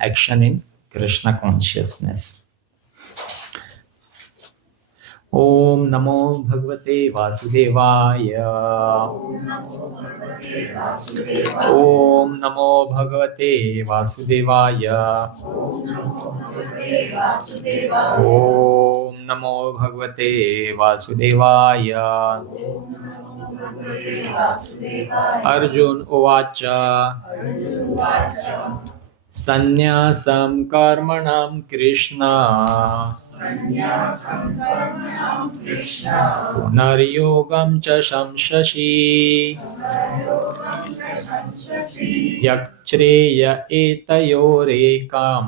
action in Krishna consciousness. Om Namo Bhagavate Vasudevaya. Om Namo Bhagavate Vasudevaya. Om Namo Bhagavate Vasudevaya. Arjun Uvacha. Sannyasam karmanam Krishna. Punaryogam cha shamsashi. Yakchreya etayorekam.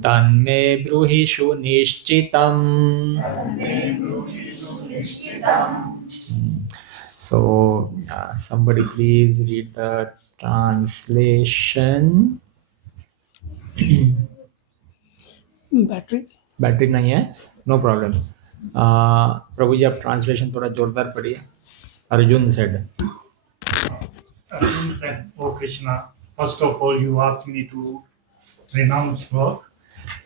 Tanme bruhishu nishchitam. So, somebody please read the translation. Battery नहीं है, no problem. प्रभु जी आप translation थोड़ा जोरदार पढ़िए. Arjun said, "O Krishna, first of all you asked me to renounce work,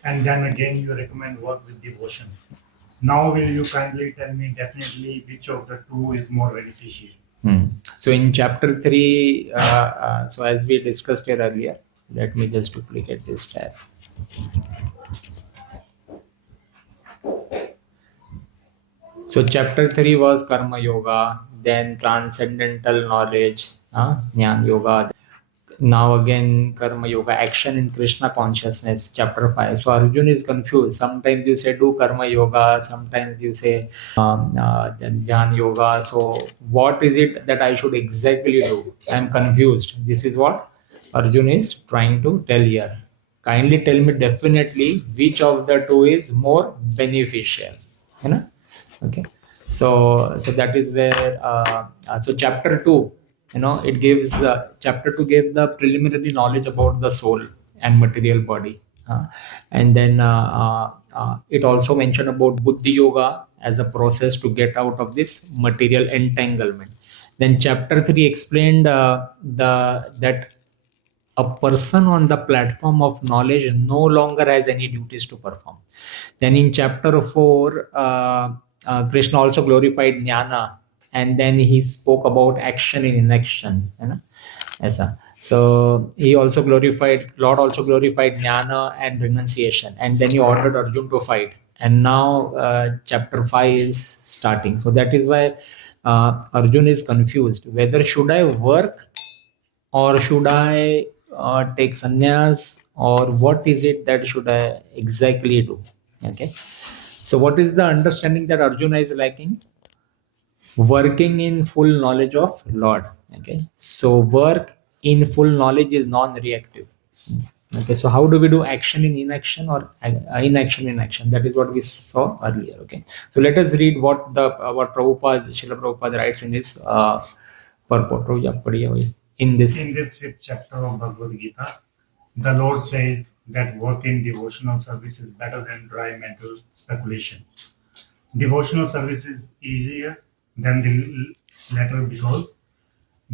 and then again you recommend work with devotion. Now will you kindly tell me definitely which of the two is more beneficial?" So in chapter 3, so as we discussed here earlier, let me just duplicate this tab. So chapter 3 was Karma Yoga, then Transcendental Knowledge, Jnana Yoga. Now again Karma Yoga, Action in Krishna Consciousness, chapter 5. So Arjun is confused. Sometimes you say do Karma Yoga, sometimes you say Jnana Yoga. So what is it that I should exactly do? I am confused. This is what Arjun is trying to tell here. Kindly tell me definitely which of the two is more beneficial. You know? Okay, so that is where so chapter 2, it gives chapter 2 gave the preliminary knowledge about the soul and material body, and then it also mentioned about buddhi yoga as a process to get out of this material entanglement. Then chapter 3 explained that a person on the platform of knowledge no longer has any duties to perform. Then in chapter 4, Krishna also glorified jnana, and then he spoke about action in inaction. So Lord also glorified jnana and renunciation, and then he ordered Arjun to fight. And now chapter 5 is starting. So that is why Arjun is confused whether should I work or should I take sannyas, or what is it that should I exactly do? Okay. So what is the understanding that Arjuna is lacking? Working in full knowledge of Lord. Okay. So work in full knowledge is non-reactive. Okay. So how do we do action in inaction or inaction in action? That is what we saw earlier. Okay. So let us read what Prabhupada, Srila Prabhupada writes in his purport. In this 5th chapter of Bhagavad Gita, the Lord says that work in devotional service is better than dry mental speculation. Devotional service is easier than the latter because,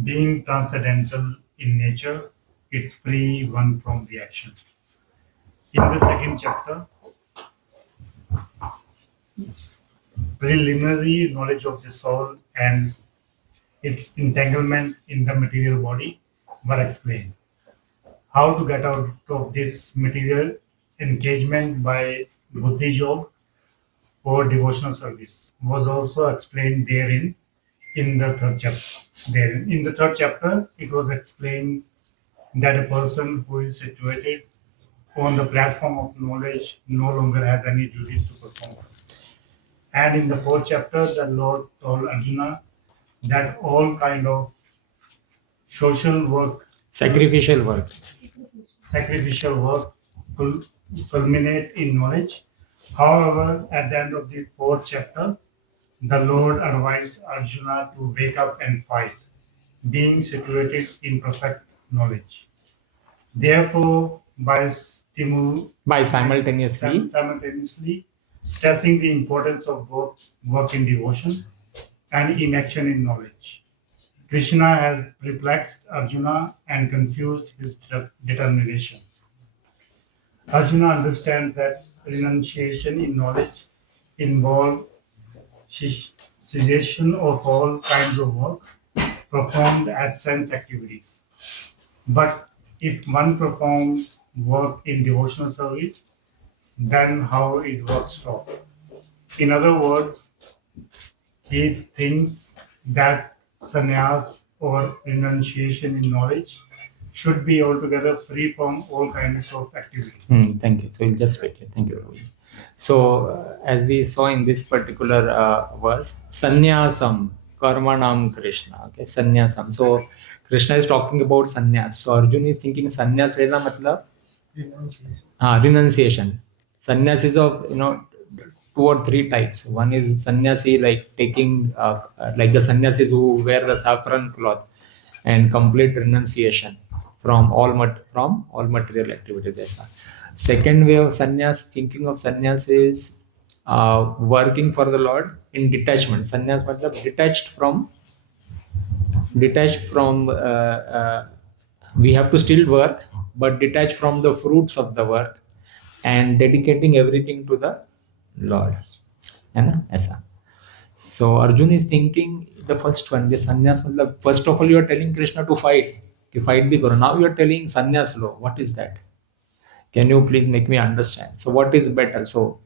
being transcendental in nature, it's free one from reaction. In the 2nd chapter, preliminary knowledge of the soul and its entanglement in the material body were explained. How to get out of this material engagement by buddhi yoga or devotional service was also explained therein in the 3rd chapter. In the 3rd chapter, it was explained that a person who is situated on the platform of knowledge no longer has any duties to perform. And in the 4th chapter, the Lord told Arjuna that all kind of social work, sacrificial work will culminate in knowledge. However, at the end of the 4th chapter, the Lord advised Arjuna to wake up and fight, being situated in perfect knowledge. Therefore, by simultaneously stressing the importance of both work in devotion and inaction in knowledge, Krishna has perplexed Arjuna and confused his determination. Arjuna understands that renunciation in knowledge involves cessation of all kinds of work performed as sense activities. But if one performs work in devotional service, then how is work stopped? In other words, he thinks that sannyas or renunciation in knowledge should be altogether free from all kinds of activities. Thank you. So we'll just wait here. Thank you, Rahul. So as we saw in this particular verse, sannyasam karmanam Krishna. Okay, sannyasam. So Krishna is talking about sannyas. So Arjuna is thinking sannyas lena matlab renunciation. Sannyas is of two or three types. One is sannyasi, like taking like the sannyasis who wear the saffron cloth, and complete renunciation from all material activities. Aisa. Second way of sannyas, thinking of sannyas is working for the Lord in detachment. Sannyas matlab detached from we have to still work, but detached from the fruits of the work and dedicating everything to the Lord. है ना ऐसा. So Arjun is thinking the first one, the sannyas matlab, first of all you are telling Krishna to fight, कि fight bhi karo. Now you are telling sannyas lo. What is that? Can you please make me understand? So what is better? So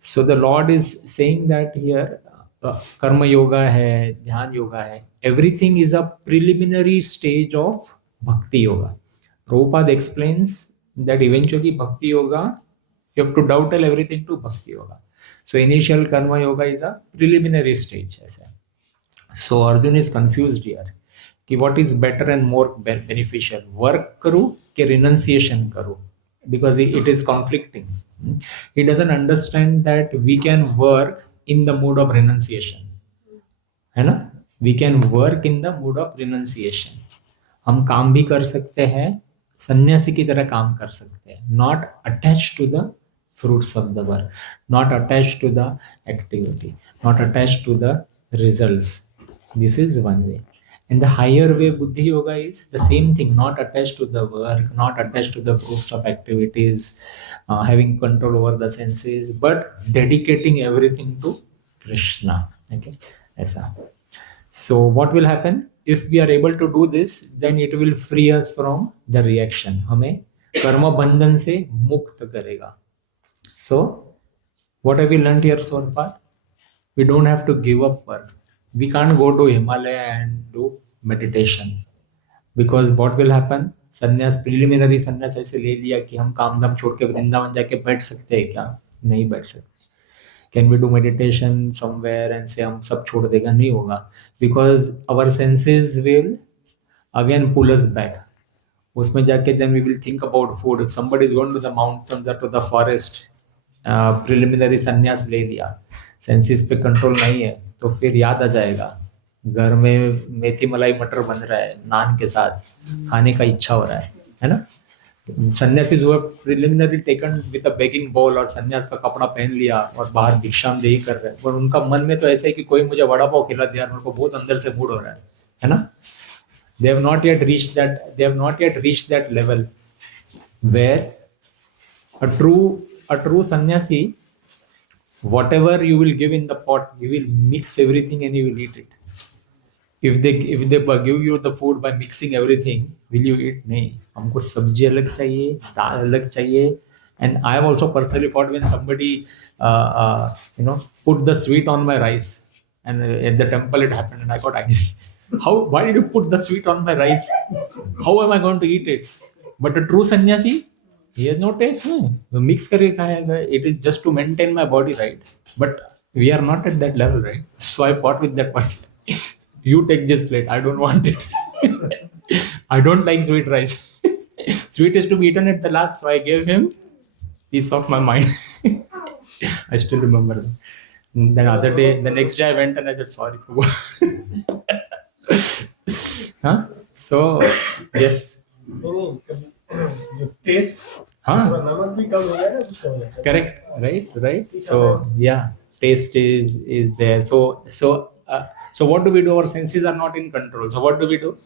the Lord is saying that here karma yoga hai, dhyan yoga hai. Everything is a preliminary stage of bhakti yoga. Prabhupada explains that eventually bhakti yoga, you have to dovetail everything to bhakti yoga. So initial karma yoga is a preliminary stage. ऐसा. So Arjun is confused here कि what is better and more beneficial, work करूँ कि renunciation करूँ, because it is conflicting. He doesn't understand that we can work in the mood of renunciation, है ना. We can work in the mood of renunciation. हम काम भी कर सकते हैं, सन्यासी की तरह काम कर सकते हैं, not attached to the fruits of the work, not attached to the activity, not attached to the results. This is one way. And the higher way buddhi yoga is the same thing, not attached to the work, not attached to the fruits of activities, having control over the senses, but dedicating everything to Krishna. Okay, aisa. So what will happen if we are able to do this? Then it will free us from the reaction. हमें कर्म बंधन से मुक्त करेगा. So what have we learned here so far? We don't have to give up work. We can't go to Himalaya and do meditation, because what will happen? संन्यास, preliminary संन्यास ऐसे ले लिया कि हम काम धाम छोड़ के वृंदावन जाके बैठ सकते हैं क्या? नहीं बैठ सकते. Can we do meditation somewhere and say हम सब छोड़ देगा? नहीं होगा, because our senses will again pull us back. उसमें जाके then we will think about food. If somebody is going to the mountains or to the forest, preliminary संन्यास ले लिया, senses पे कंट्रोल नहीं है, तो फिर याद आ जाएगा घर में मेथी मलाई मटर बन रहा है नान के साथ, खाने का इच्छा हो रहा है ना. सन्यासीज हुआ preliminary taken with a begging बोल और सन्यास का कपड़ा पहन लिया और बाहर भिक्षामदेही कर रहे हैं, पर उनका मन में तो ऐसा है कि कोई मुझे वड़ा पाव खिला दिया, मेरे को बहुत अंदर से मूड हो रहा है ना. They have not yet reached that level where a true sannyasi, whatever you will give in the pot, you will mix everything and you will eat it. If they give you the food by mixing everything, will you eat? नहीं, हमको सब्जी अलग चाहिए, दाल अलग चाहिए. And I have also personally fought when somebody put the sweet on my rice, and at the temple it happened and I got angry. Why did you put the sweet on my rice? How am I going to eat it? But a true sannyasi, he has no taste. No? Mix करके खाएगा. It is just to maintain my body, right? But we are not at that level, right? So I fought with that person. You take this plate. I don't want it. I don't like sweet rice. Sweet is to be eaten at the last, so I gave him peace of my mind. I still remember that. The next day I went and I said sorry. Huh? So yes. Taste. Correct. Right. So yeah, taste is there. So So what do we do? Our senses are not in control. So what do?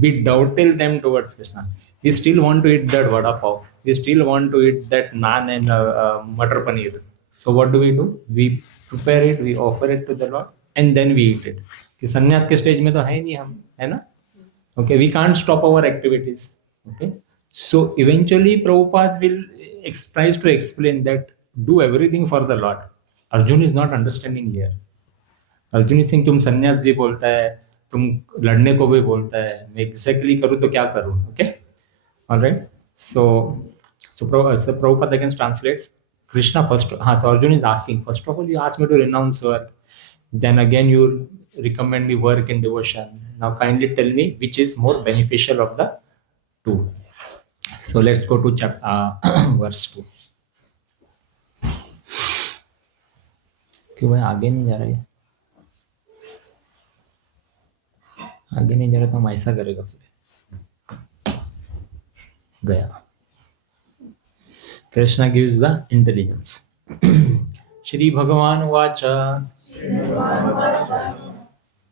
We dovetail them towards Krishna. We still want to eat that vada pav. We still want to eat that naan and matar paneer. So what do? We prepare it, we offer it to the Lord, and then we eat it. कि संन्यास के stage में तो है नहीं हम, है ना? Okay, we can't stop our activities. Okay, so eventually Prabhupada will tries to explain that do everything for the Lord. Arjun is not understanding here. Arjun Singh तुम संन्यास भी बोलता है, तुम लड़ने को भी बोलता है, मैं एग्जैक्टली करूँ तो क्या करूँ? Okay, alright. So Prabhupada again translates Krishna first. So Arjun is asking, first of all, you ask me to renounce work. Then again, you recommend me work in devotion. Now kindly tell me which is more beneficial of the two. So let's go to verse 2. क्यों भाई आगे नहीं जा रहा है? आगे नहीं जा रहा तो हम ऐसा करेगा फिर. गया. Krishna gives the intelligence. Shri Bhagavan Vacha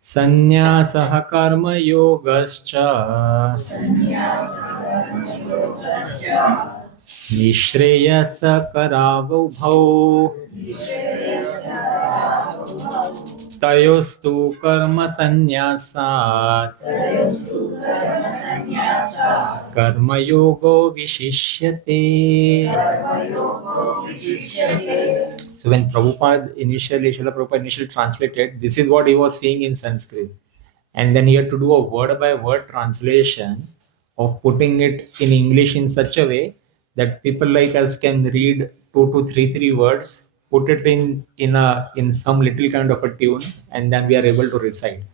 Sannyasah Karma Yogascha Nishreyasa Karavubhau Tayostu Karma Sannyasat Karma Yogo Vishishyate. So when Prabhupada Srila Prabhupada initially translated, this is what he was saying in Sanskrit. And then he had to do a word by word translation of putting it in English in such a way that people like us can read 2 to 3 words, put it in some little kind of a tune, and then we are able to recite.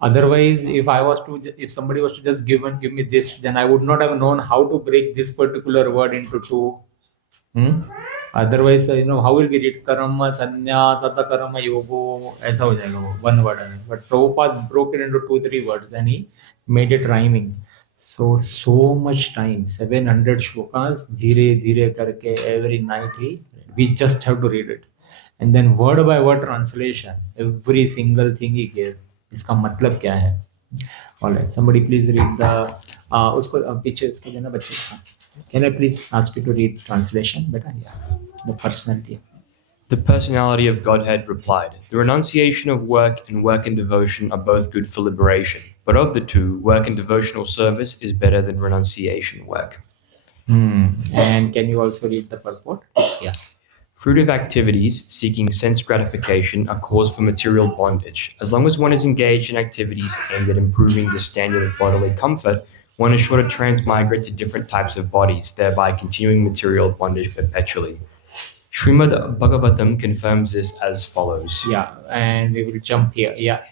Otherwise, if somebody was to just give me this, then I would not have known how to break this particular word into two. Otherwise, how will we read karma, sanya, sata karma, yogo, aisa ho jayega, one word. But Prabhupada broke it into 2-3 words and he made it rhyming. So much time, 700 shlokas, dhire dhire karke, every night we just have to read it. And then word by word translation, every single thing he gave. इसका मतलब क्या है? Alright, somebody please read the उसको पीछे इसको देना बच्चे का. Can I please ask you to read translation? Beta, yeah. The personality. The personality of Godhead replied, the renunciation of work and work in devotion are both good for liberation, but of the two, work in devotional service is better than renunciation work. And can you also read the purport? Yeah. Fruitive activities seeking sense gratification are cause for material bondage. As long as one is engaged in activities aimed at improving the standard of bodily comfort, one is sure to transmigrate to different types of bodies, thereby continuing material bondage perpetually. Srimad Bhagavatam confirms this as follows. Yeah, and we will jump here. Yeah,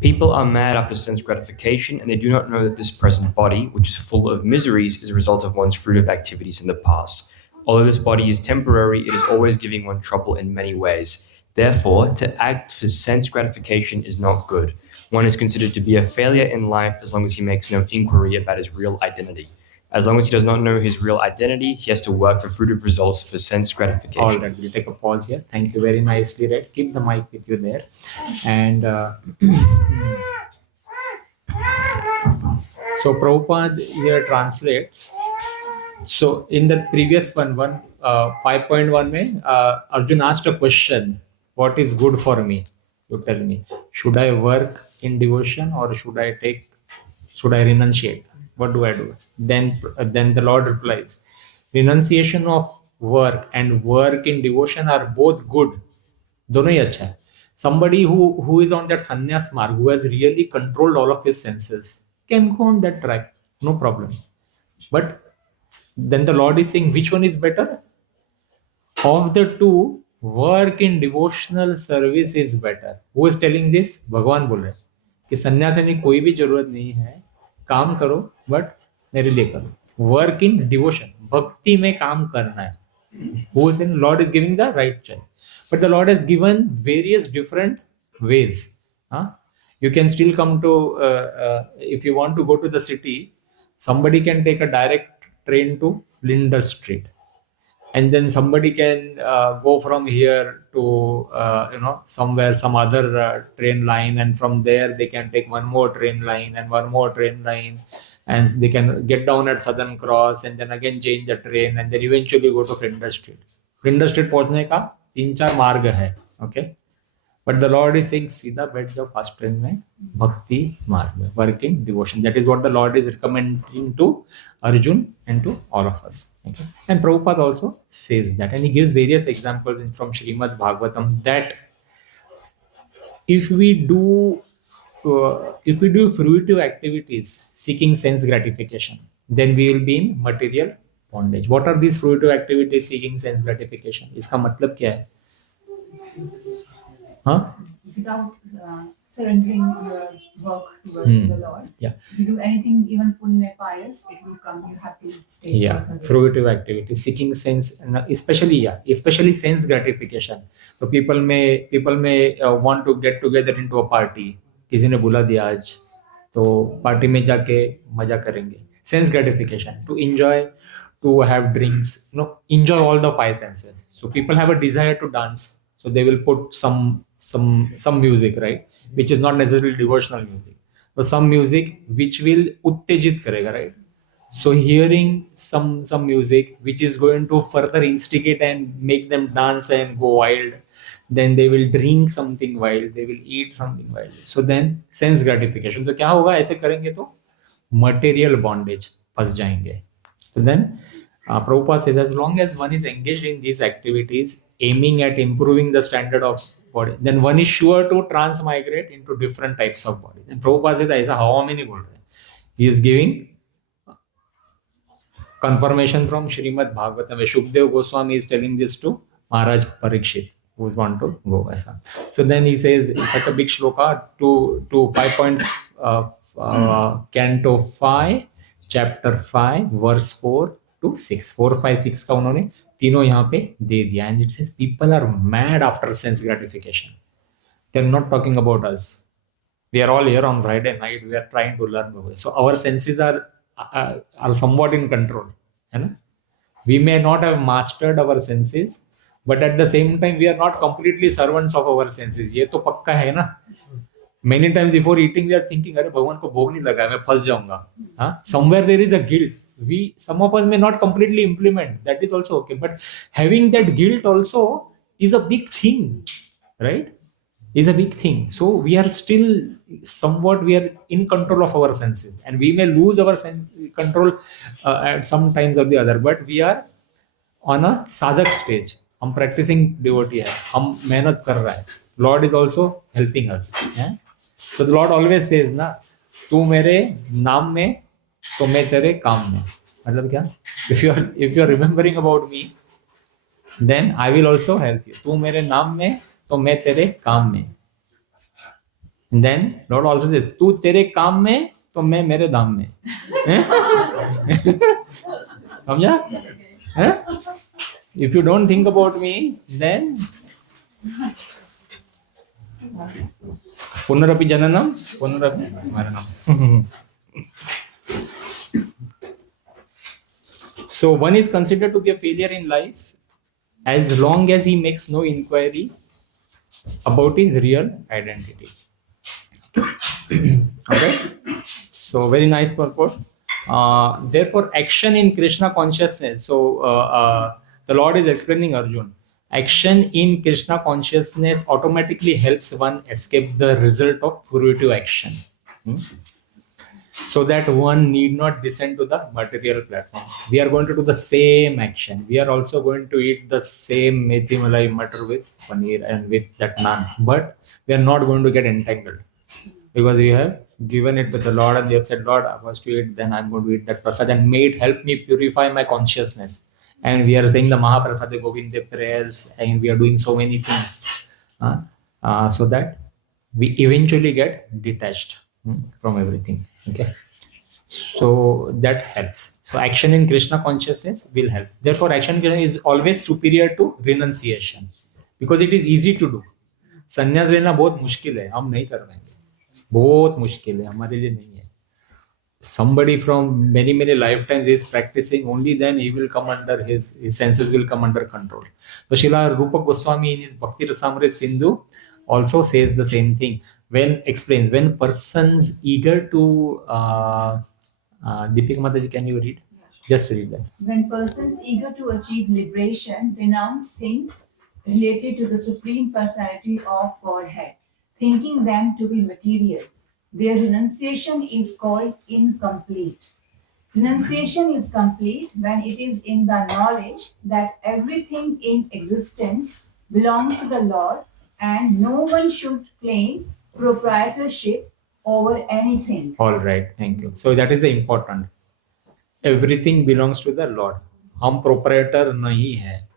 People are mad after sense gratification, and they do not know that this present body, which is full of miseries, is a result of one's fruitive activities in the past. Although this body is temporary, it is always giving one trouble in many ways. Therefore, to act for sense gratification is not good. One is considered to be a failure in life as long as he makes no inquiry about his real identity. As long as he does not know his real identity, he has to work for fruitive results for sense gratification. All right, we'll take a pause here. Thank you very nicely read. Keep the mic with you there. And so Prabhupada here translates. So in the previous one, 5.1 mein, Arjun asked a question, what is good for me? You tell me, should I work in devotion or should I renunciate? What do I do? Then the Lord replies, renunciation of work and work in devotion are both good. दोनों ही अच्छा है. Somebody who is on that sannyas mark, who has really controlled all of his senses, can go on that track, no problem. But then the Lord is saying, which one is better? Of the two, work in devotional service is better. Who is telling this? भगवान बोल रहे कि संन्यास में कोई भी जरूरत नहीं है, काम करो बट मेरे लिए करो. वर्क इन डिवोशन, भक्ति में काम करना है. Who is in Lord is giving the right choice, but the Lord has given various different ways. You can still come to if you want to go to the city, somebody can take a direct train to Flinders Street. and then somebody can go from here to somewhere, some other train line, and from there they can take one more train line and one more train line, and they can get down at Southern Cross and then again change the train and then eventually go to Flinders Street. Flinders Street पहुंचने का 3-4 मार्ग है, okay? But the Lord is saying, सीधा बैठ जाओ fast train में, भक्ति मार्ग में, working devotion. That is what the Lord is recommending to Arjun and to all of us. Okay? And Prabhupada also says that, and he gives various examples from Srimad Bhagavatam that if we do fruitive activities seeking sense gratification, then we will be in material bondage. What are these fruitive activities seeking sense gratification? इसका मतलब क्या है? Huh? Without surrendering your work towards the Lord. Yeah. If you do anything, even punya pious, it will come. You have to take Yeah, fruitive activity, seeking sense, especially sense gratification. So people may want to get together into a party. किसी ने बुला दिया आज, तो party में जाके मजा करेंगे. Sense gratification, to enjoy, to have drinks, enjoy all the five senses. So people have a desire to dance, so they will put some music, right, which is not necessarily devotional music. So some music which will uttejit karega, right? So hearing some music which is going to further instigate and make them dance and go wild, then they will drink something wild, they will eat something wild. So then sense gratification. तो क्या होगा ऐसे करेंगे तो material bondage फंस जाएंगे. So then Prabhupada says, as long as one is engaged in these activities aiming at improving the standard of body, then one is sure to transmigrate into different types of body. And Prabhupada says ऐसा हवा में नहीं बोल रहे. He is giving confirmation from Srimad Bhagavatam, where Shukdev Goswami is telling this to Maharaj Parikshit, who is want to go aisa. So then he says, in such a big shloka, to 5. Canto 5, chapter 5, verse 4 to 6. 4, 5, 6 का उन्होंने तीनों यहाँ पे दे दिया. And it says, people are mad after sense gratification. They're not talking about us. We are all here on Friday night. We are trying to learn. So our senses are somewhat in control. We may not have mastered our senses, but at the same time, we are not completely servants of our senses. ये तो पक्का है ना. Many times before eating, we are thinking, अरे भगवान को भोग नहीं लगा, मैं फंस जाऊंगा. Somewhere there is a guilt. Some of us may not completely implement. That is also okay. But having that guilt also is a big thing, right? Is a big thing. So we are still somewhat, we are in control of our senses, and we may lose our control at some times or the other, but we are on a sadhak stage. हम practicing devotee है, हम मेहनत कर रहा है. Lord is also helping us. Yeah? So the Lord always says ना, तू मेरे नाम में तो मैं तेरे काम में. मतलब क्या? If you are remembering about me, then I will also help you. तू मेरे नाम में तो मैं तेरे काम में. And then Lord also says, तू तेरे काम में तो मैं मेरे धाम में. समझा? If you don't think about me, then पुनरपि जननम पुनरपि मरणम. So one is considered to be a failure in life as long as he makes no inquiry about his real identity. Okay, so very nice purport. Therefore, action in Krishna consciousness. So the Lord is explaining Arjun. Action in Krishna consciousness automatically helps one escape the result of fruitive action. So that one need not descend to the material platform. We are going to do the same action. We are also going to eat the same methi malai matar with paneer and with that naan. But we are not going to get entangled, because we have given it to the Lord and they have said, Lord, I was to eat, then I'm going to eat that prasad, and may it help me purify my consciousness. And we are saying the Mahaprasade Govinde prayers, and we are doing so many things so that we eventually get detached from everything. Okay, so that helps. So action in Krishna consciousness will help. Therefore, action is always superior to renunciation, because it is easy to do. संन्यास लेना बहुत मुश्किल है, हम नहीं कर रहे हैं. बहुत मुश्किल है, हमारे लिए नहीं है. somebody from many lifetimes is practicing, only then he will come under his senses will come under control. So Srila Rupa Goswami in his Bhakti Rasamrita Sindhu also says the same thing when explains when persons eager to Deepika Mataji, can you read? Just read that. When persons eager to achieve liberation renounce things related to the Supreme Personality of Godhead, thinking them to be material, their renunciation is called incomplete. Renunciation is complete when it is in the knowledge that everything in existence belongs to the Lord and no one should claim proprietorship over anything. All right, thank you. So that is the important. Everything belongs to the Lord. हम proprietor नहीं है,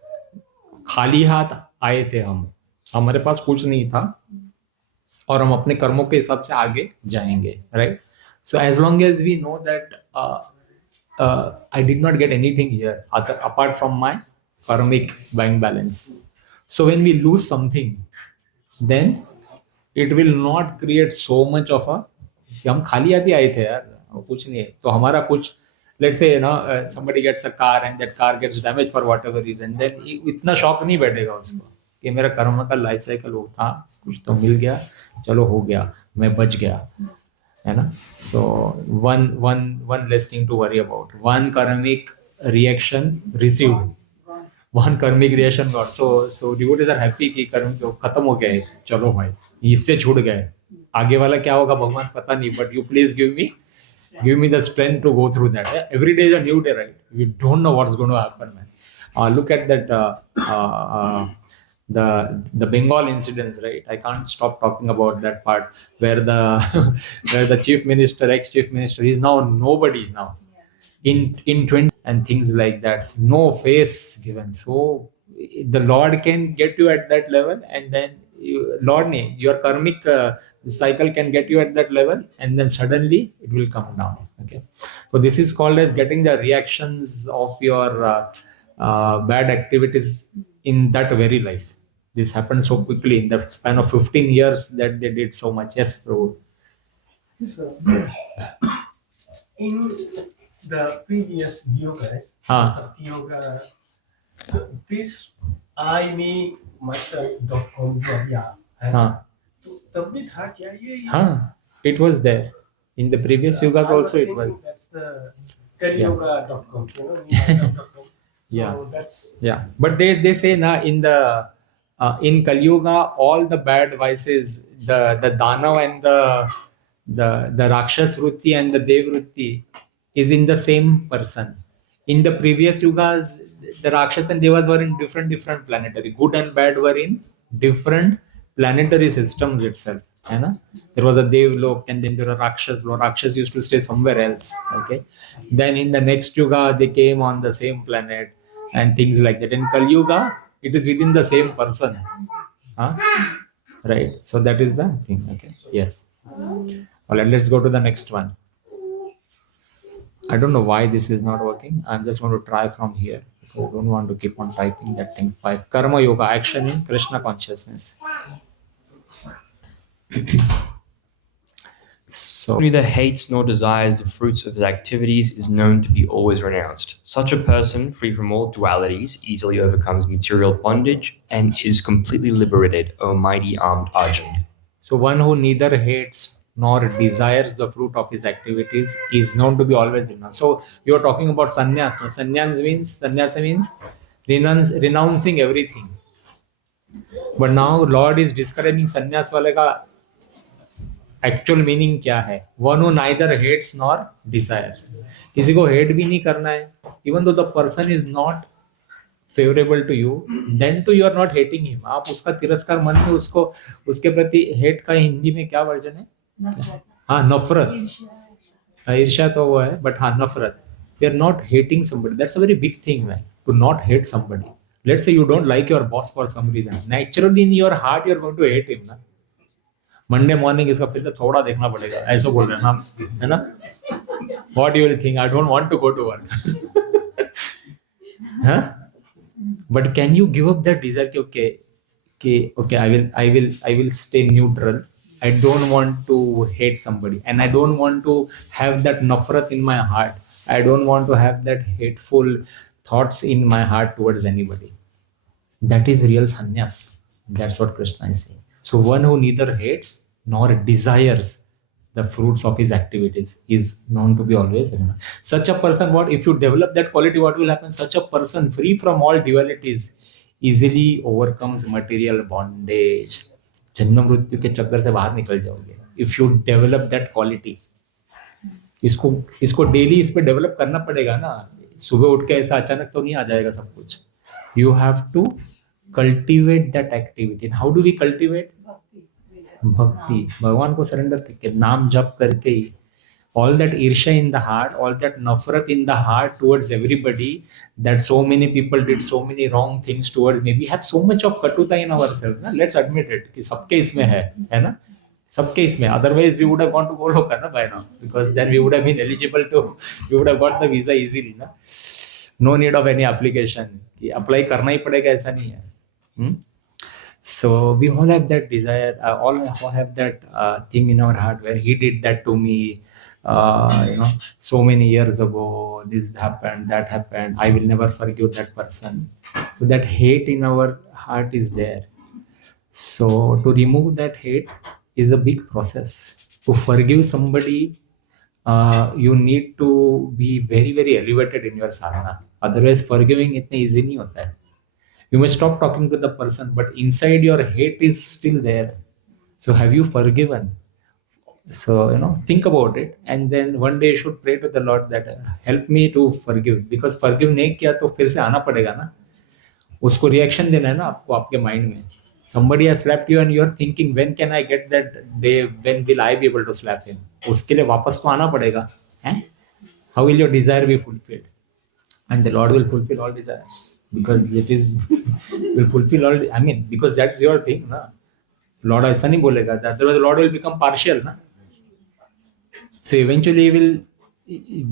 खाली हाथ आए थे हम, हमारे पास कुछ नहीं था और हम अपने कर्मों के हिसाब से आगे जाएंगे, right? So as long as we know that I did not get anything here apart from my karmic bank balance. So when we lose something, then it will not create so much of a कि हम खाली हाथ ही आए थे यार, कुछ नहीं है तो हमारा कुछ, let's say somebody gets a car and that car gets damaged for whatever reason, then इतना शॉक नहीं बैठेगा उसको कि मेरा कर्म का लाइफ साइकिल वो था, कुछ तो मिल गया, चलो हो गया, मैं बच गया, है ना? So one less thing to worry about. One karmic reaction received, one karmic reaction got. So devotees are happy कि कर्म जो खत्म हो गया है, चलो भाई इससे छूट गए, आगे वाला क्या होगा भगवान पता नहीं, but you please give me the strength to go through that. Every day is a new day, right? We don't know what's going to happen, man. Look at that the Bengal incidents, right? I can't stop talking about that part where the where the chief minister, ex-chief minister, is now nobody now in 20 and things like that. No face given. So the Lord can get you at that level, and then your karmic cycle can get you at that level, and then suddenly it will come down. Okay, so this is called as getting the reactions of your bad activities in that very life. This happened so quickly in the span of 15 years that they did so much. Yes, Prabhu. So, in the previous yogas, Sakti Yoga, so this I, me, myself.com जो अभी आप हैं, तो तब भी था क्या ये? It was there in the previous yogas also. It was. That's the kalyoga.com, myself.com. So but they say na in the in Kali Yuga all the bad vices, the Danav and the Rakshas Vritti and the Dev Vritti is in the same person. In the previous yugas, the Rakshas and Devas were in different planetary. Good and bad were in different planetary systems itself. है ना? There was a Devlok and then there were Rakshas. Rakshas used to stay somewhere else. Okay. Then in the next yuga, they came on the same planet and things like that. In Kali Yuga, it is within the same person. Right. So that is the thing. Okay. Yes. All right. Let's go to the next one. I don't know why this is not working. I'm just going to try from here. I don't want to keep on typing that thing. 5. Karma Yoga, action in Krishna consciousness. So, neither hates nor desires the fruits of his activities is known to be always renounced. Such a person, free from all dualities, easily overcomes material bondage and is completely liberated, O mighty armed Arjun. So one who neither hates nor desires the fruit of his activities is known to be always renounced. So you are talking about sannyasa. Sannyasa means renouncing everything. But now Lord is describing sannyas wale ka actual meaning क्या है? One who neither hates nor desires. किसी को hate भी नहीं करना है. Even though the person is not favorable to you, then too you are not hating him. आप उसका तिरस्कार मन में उसको उसके प्रति hate का हिंदी में क्या वर्जन है? नफरत. ईर्ष्या तो वो है, but नफरत. We are not hating somebody. That's a very big thing, man. To not hate somebody. Let's say you don't like your boss for some reason. Naturally in your heart you are going to hate him, ना? Monday morning इसका फिर से थोड़ा देखना पड़ेगा. ऐसा बोल रहे हैं ना, है ना? What you will think? I don't want to go to work. Huh? But can you give up that desire? Okay, I will stay neutral. I don't want to hate somebody, and I don't want to have that nafrat in my heart. I don't want to have that hateful thoughts in my heart towards anybody. That is real sannyas. That's what Krishna is saying. So one who neither hates nor desires the fruits of his activities is known to be always such a person. What if you develop that quality, what will happen? Such a person, free from all dualities, easily overcomes material bondage. जन्म मृत्यु के चक्कर से बाहर निकल जाओगे if you develop that quality. इसको इसको डेली इस पे डेवलप करना पड़ेगा ना. सुबह उठ के ऐसा अचानक तो नहीं आ जाएगा सब कुछ. You have to cultivate that activity. How do we cultivate? भक्ति. भगवान को सरेंडर करके, नाम जप करके ही. All that irsha in the heart, all that nafrat in the heart towards everybody, that so many people did so many wrong things towards me. We have so much of katuta in ourselves. Na? Let's admit it. कि सबके इसमें है ना? सबके इसमें. Otherwise, we would have gone to Goloka na by now, because then we would have been eligible to. We would have got the visa easily na. No need of any application. कि apply करना ही पड़ेगा ऐसा नहीं है. So we all have that desire. All have that thing in our heart where he did that to me. So many years ago, this happened, that happened. I will never forgive that person. So that hate in our heart is there. So to remove that hate is a big process. To forgive somebody, you need to be very, very elevated in your sadhana. Otherwise, forgiving itna easy nahi hota hai. You may stop talking to the person, but inside your hate is still there. So have you forgiven? So, think about it. And then one day you should pray to the Lord that help me to forgive. Because forgive नहीं किया तो फिर से आना पड़ेगा ना. उसको reaction देना है ना आपको आपके mind में. Somebody has slapped you and you are thinking, when can I get that day? When will I be able to slap him? उसके लिए वापस तो आना पड़ेगा. How will your desire be fulfilled? And the Lord will fulfill all desires. Because it is will fulfill all. Because that's your thing, na. Lord ऐसा नहीं बोलेगा. Otherwise, Lord will become partial, na. So eventually,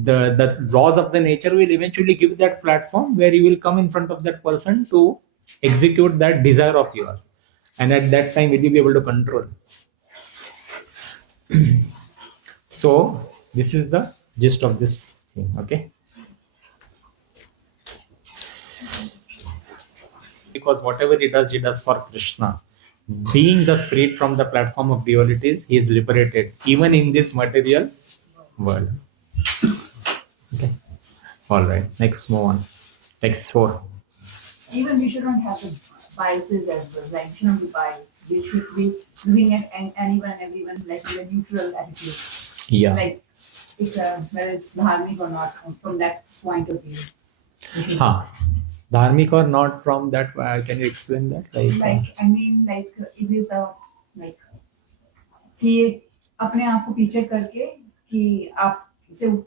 the laws of the nature will eventually give that platform where you will come in front of that person to execute that desire of yours, and at that time, will you be able to control? So this is the gist of this thing. Okay. Because whatever he does for Krishna. Being thus freed from the platform of dualities, he is liberated even in this material world. Okay. All right. Next, move on. Text 4. Even we shouldn't have the biases as well. Like, we shouldn't be biased. We should be looking at anyone and everyone like with a neutral attitude. Yeah. Like, it's whether it's dharmic or not, from that point of view. Dharmic or not from that, can you explain that? It is like कि अपने आप को पीछे करके कि आप जब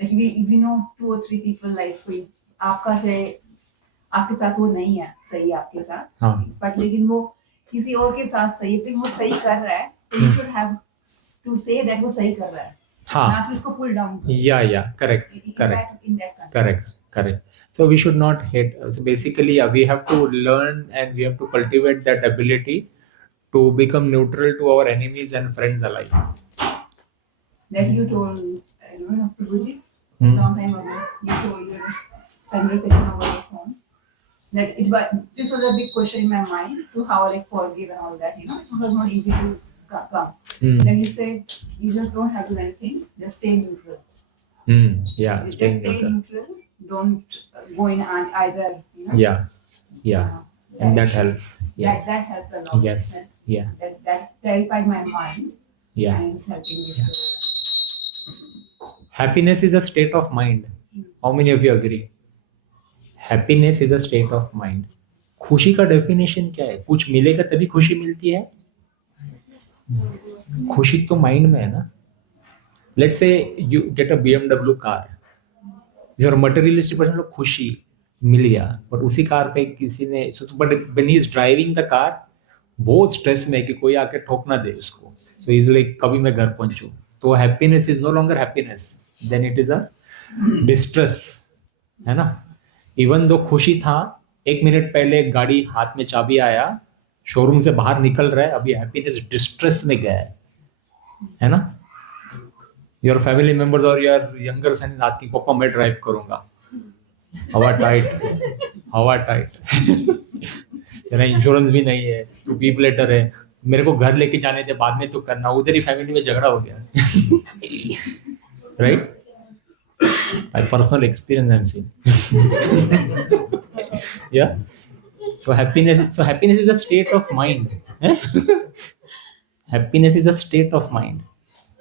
like we know 2 or 3 people like कोई आपका चाहे आपके साथ वो नहीं है सही आपके साथ, but लेकिन वो किसी और के साथ सही, फिर वो सही कर रहा है, तो you should have to say that वो सही कर रहा है, ना कि उसको pull down. Yeah, correct. So we should not hate. So basically, we have to learn and we have to cultivate that ability to become neutral to our enemies and friends alike. That you told, Prabhuji, long time ago, you told your conversation over the phone. This was a big question in my mind to how I forgive and all that. It was not easy to come. Then you said you just don't have to do anything, just stay neutral. Yeah, just stay neutral. Don't go in either. Yeah. And that helps. Yes. That helped a lot. Yes. Yeah. That clarified my mind. Yeah. And it's helping me. Happiness is a state of mind. How many of you agree? Happiness is a state of mind. खुशी का definition क्या है? कुछ मिलेगा तभी खुशी मिलती है. खुशी तो माइंड में है ना. Let's say you get a BMW car. You're a materialistic person, खुशी मिल गया, बट उसी कार पे किसी ने, but when he is driving the car, बहुत स्ट्रेस में कि कोई आके ठोक ना दे उसको. So he's like कभी मैं घर पहुंचूं. तो happiness is no longer happiness. Then it is a distress, है ना. इवन दो खुशी था, 1 मिनट पहले गाड़ी हाथ में चाबी आया, शोरूम से बाहर निकल रहा है, अभी हैप्पीनेस डिस्ट्रेस में गया है. है ना? Your family members or your younger son is asking, "Papa, मैं drive करूँगा." हवा टाइट तेरा इंश्योरेंस भी नहीं है, तू बी प्लेटर है, मेरे को घर लेके जाने थे, बाद में तो करना, उधर ही फैमिली में झगड़ा हो गया. Right? My personal experience I'm saying. Yeah. So happiness is a state of mind. Happiness is a state of mind.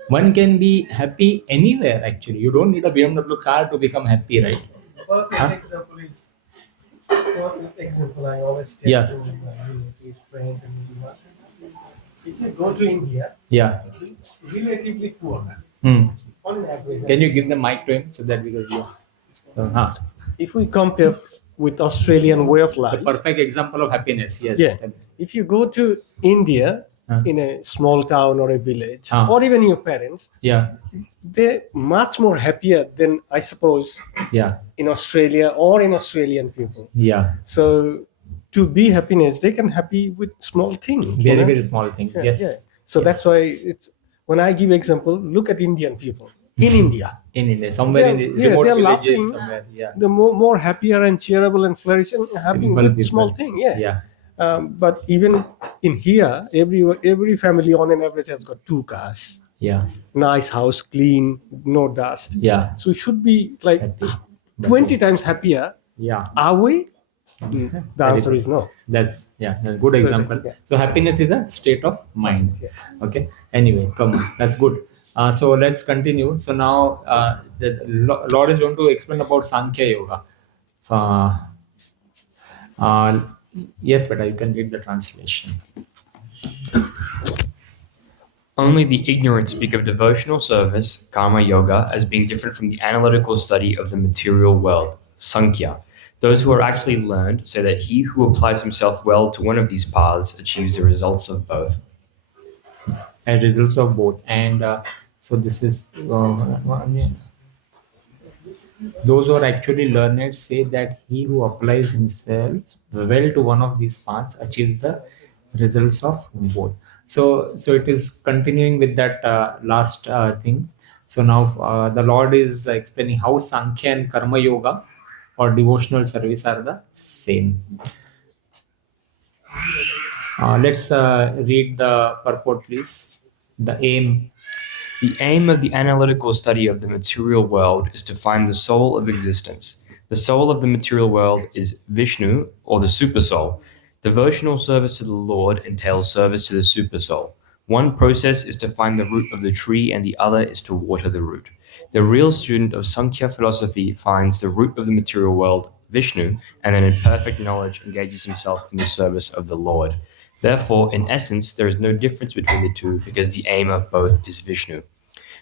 One can be happy anywhere actually. You don't need a BMW car to become happy, right? Perfect example I always tell Yeah. to my relatives, friends, and everyone. If you go to India, Yeah. it's relatively poor. On average. Can you give the mic to him so that we can hear? So, If we compare with Australian way of the life, perfect example of happiness. Yes. yeah. If you go to India in a small town or a village, or even your parents, Yeah. they're much more happier than I suppose Yeah. in Australia or in Australian people. Yeah. So to be happiness, they can happy with small things. Very, very small things. Yeah, Yes. yeah. So that's why it's when I give example, look at Indian people in India. In India, somewhere in Yeah, remote they're villages, laughing. somewhere. Yeah. The more happier and cheerable and flourishing, happy Simple with people. small thing. Yeah. Yeah. But even in here, every family on an average has got 2 cars, Yeah. nice house, clean, no dust. Yeah. So we should be like Happy. 20 times happier. Yeah. Are we? The answer is no. That's a good example. So happiness is a state of mind. Okay. Anyway, come on. That's good. So let's continue. So now the Lord is going to explain about Sankhya Yoga. Yes, but I can read the translation. Only the ignorant speak of devotional service, karma yoga, as being different from the analytical study of the material world, Sankhya. Those who are actually learned say that he who applies himself well to one of these paths achieves the results of both. As results of both. And so this is those who are actually learned say that he who applies himself well to one of these paths achieves the results of both. So it is continuing with that last thing. So now the Lord is explaining how Sankhya and Karma Yoga or devotional service are the same. Let's read the purport, please. The aim. The aim of the analytical study of the material world is to find the soul of existence. The soul of the material world is Vishnu, or the Supersoul. Devotional service to the Lord entails service to the Supersoul. One process is to find the root of the tree, and the other is to water the root. The real student of Sankhya philosophy finds the root of the material world, Vishnu, and then in perfect knowledge engages himself in the service of the Lord. Therefore, in essence, there is no difference between the two because the aim of both is Vishnu.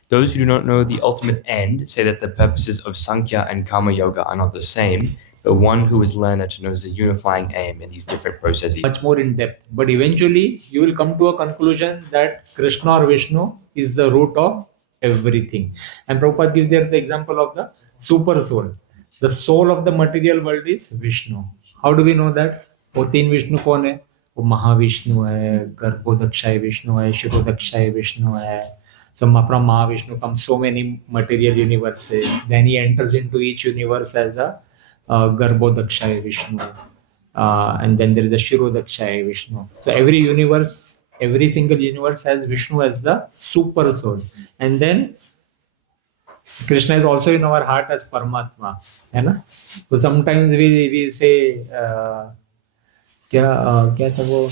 Those who do not know the ultimate end say that the purposes of Sankhya and Karma Yoga are not the same, but one who is learned knows the unifying aim in these different processes. Much more in depth, but eventually you will come to a conclusion that Krishna or Vishnu is the root of everything. And Prabhupada gives here the example of the super soul. The soul of the material world is Vishnu. How do we know that? वो 3 विष्णु कौन है? वो महाविष्णु है, गर्भोदक्षाय विष्णु है, शिरोदक्षाय विष्णु है. So from Mahavishnu comes so many material universes. Then he enters into each universe as a Garbhodakshaya Vishnu. And then there is a Shirodakshaya Vishnu. So every universe, every single universe has Vishnu as the super soul. And then Krishna is also in our heart as Paramatma. So sometimes we say, क्या था वो,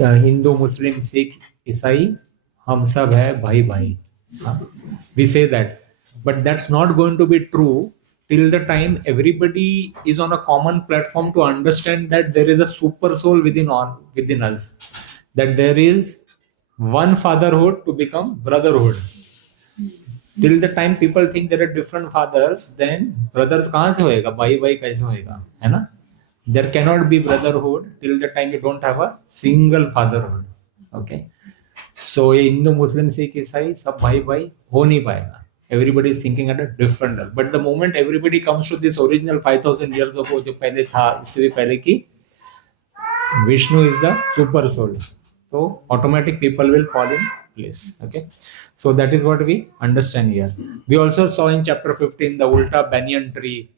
हिंदू मुस्लिम सिख ईसाई हम सब है भाई भाई. We say that, but that's not going to be true till the time everybody is on a common platform to understand that there is a super soul within us, that there is one fatherhood to become brotherhood. Till the time people think there are different fathers, then brothers कहाँ से होएगा, भाई भाई कैसे होएगा, है ना? There cannot be brotherhood till the time you don't have a single fatherhood. Okay. So ये हिंदू मुस्लिम सिख ईसाई सब भाई भाई हो नहीं पाएगा. Everybody is thinking at a different level. But the moment everybody comes to this original 5,000 years ago जो पहले था, इससे भी पहले की Vishnu is the super soul. So automatic people will fall in place. Okay, so that is what we understand here. We also saw in chapter 15 the ulta banyan tree,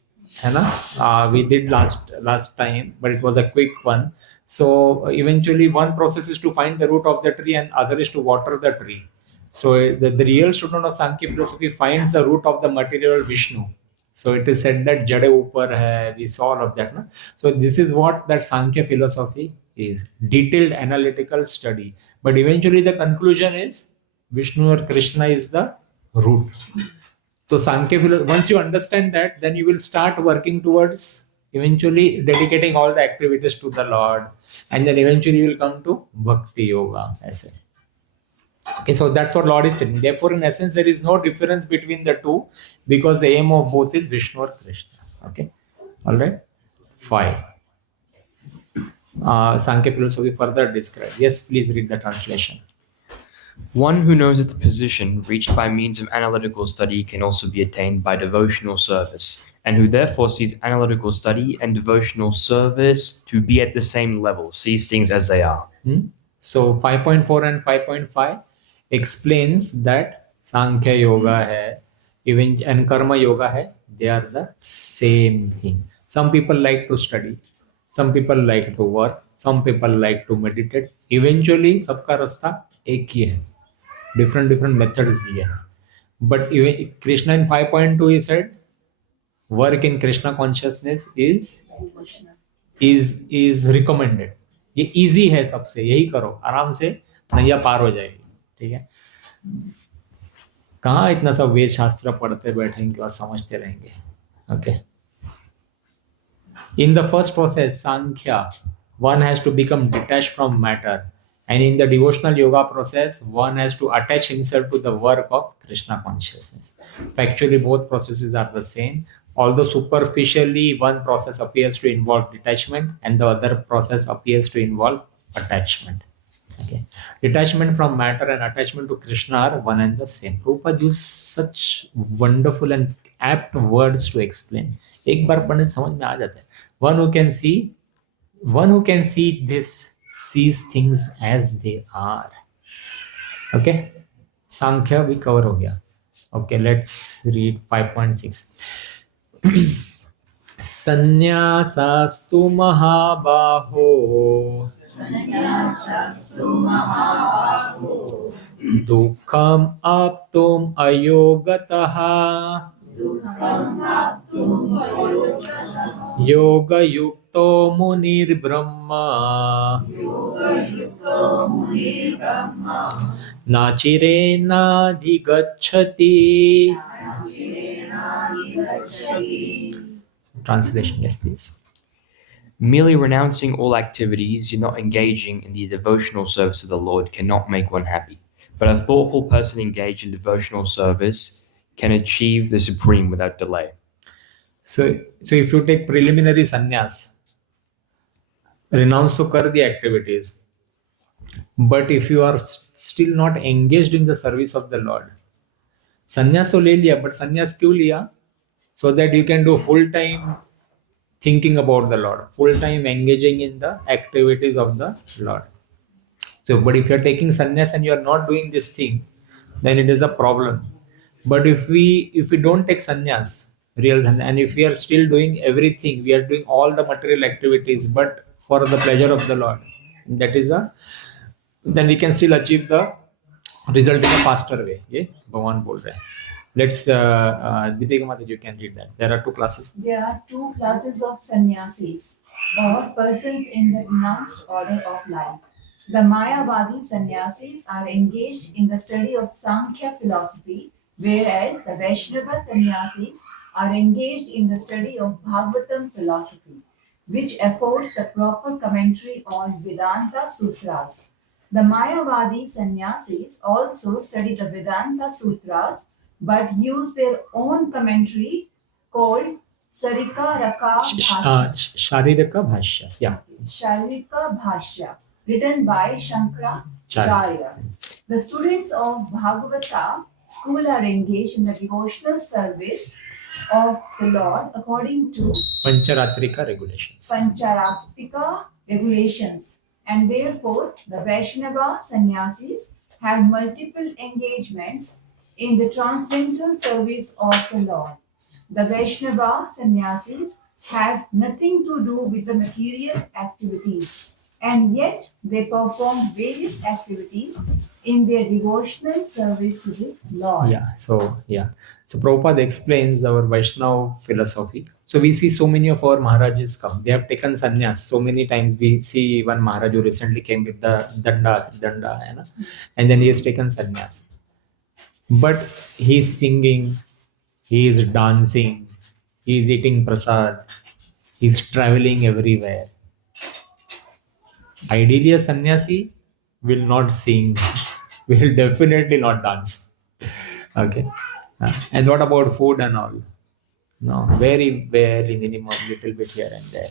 है ना? We did last time, but it was a quick one. So eventually one process is to find the root of the tree and other is to water the tree. So the real student of Sankhya philosophy finds the root of the material Vishnu. So it is said that Jade Upar hai, we saw all of that. Na? So this is what that Sankhya philosophy is. Detailed analytical study. But eventually the conclusion is Vishnu or Krishna is the root. So Sankhya philosophy, once you understand that, then you will start working towards eventually dedicating all the activities to the Lord. And then eventually you will come to Bhakti Yoga. Okay, so that's what Lord is telling. Therefore, in essence, there is no difference between the two because the aim of both is Vishnu or Krishna. Okay, all right. 5. Sankhya philosophy further described. Yes, please read the translation. One who knows that the position reached by means of analytical study can also be attained by devotional service, and who therefore sees analytical study and devotional service to be at the same level, sees things as they are. So 5.4 and 5.5 explains that Sankhya Yoga hai, even and Karma Yoga hai, they are the same thing. Some people like to study, some people like to work, some people like to meditate. Eventually, सबका रास्ता एक ही है. Different methods दिए हैं. But even Krishna in 5.2 he said, work in Krishna consciousness is recommended. ये easy है सबसे, यही करो, आराम से नैया पार हो जाएगी. ठीक है, कहाँ इतना सब वेद शास्त्र पढ़ते बैठेंगे और समझते रहेंगे. Okay. In the first process, Sankhya, one has to become detached from matter. And in the devotional yoga process, one has to attach himself to the work of Krishna consciousness. Factually, both processes are the same. Although superficially, one process appears to involve detachment and the other process appears to involve attachment. Okay. Detachment from matter and attachment to Krishna are one and the same. Prabhupada used such wonderful and apt words to explain. एक बार पढ़ने समझ में आ जाता है. One who can see this sees things as they are. Okay, Sankhya भी cover हो गया. Okay, let's read 5.6. Sannyasāstu महाबाहो दुःखम् आप्तुम् अयोगतः योगयुक्तो मुनिर्ब्रह्मा नाचिरेणाधिगच्छति. Translation, yes, please. Merely renouncing all activities, you're not engaging in the devotional service of the Lord, cannot make one happy. But a thoughtful person engaged in devotional service can achieve the supreme without delay. So if you take preliminary sannyas, renounce to kar the activities. But if you are still not engaged in the service of the Lord, sannyas तो ले लिया, but sannyas क्यों लिया? So that you can do full time thinking about the Lord, full time engaging in the activities of the Lord. So, but if you are taking sannyas and you are not doing this thing, then it is a problem. But if we don't take sannyas, real sannyas, and if we are still doing everything, we are doing all the material activities, but for the pleasure of the Lord, that is then we can still achieve the result in a faster way. Yeah, Bhagwan bol rahe. Let's Deepika Mataji, you can read that. There are 2 classes. There are 2 classes of sannyasis, or persons in the renounced order of life. The Mayavadi sannyasis are engaged in the study of Sankhya philosophy, whereas the Vaishnava sannyasis are engaged in the study of Bhagavatam philosophy, which affords the proper commentary on Vedanta Sutras. The Mayavadi sannyasis also study the Vedanta Sutras but use their own commentary called Sharirika Bhashya. Yeah. Sharirika Bhashya, written by Shankaracharya. The students of Bhagavata school are engaged in the devotional service of the Lord according to Pancharatrika regulations. And therefore the Vaishnava sannyasis have multiple engagements in the transcendental service of the Lord. The Vaishnava sannyasis have nothing to do with the material activities, and yet they perform various activities in their devotional service to the Lord. So Prabhupada explains our Vaishnava philosophy. So we see so many of our Maharajas come. They have taken sannyas. So many times we see one Maharaj who recently came with the danda, you know, and then he has taken sannyas. But he's singing, he is dancing, he is eating prasad, he's traveling everywhere. Ideally, a sannyasi will not sing, will definitely not dance. Okay. And what about food and all? No, very, very minimum, little bit here and there.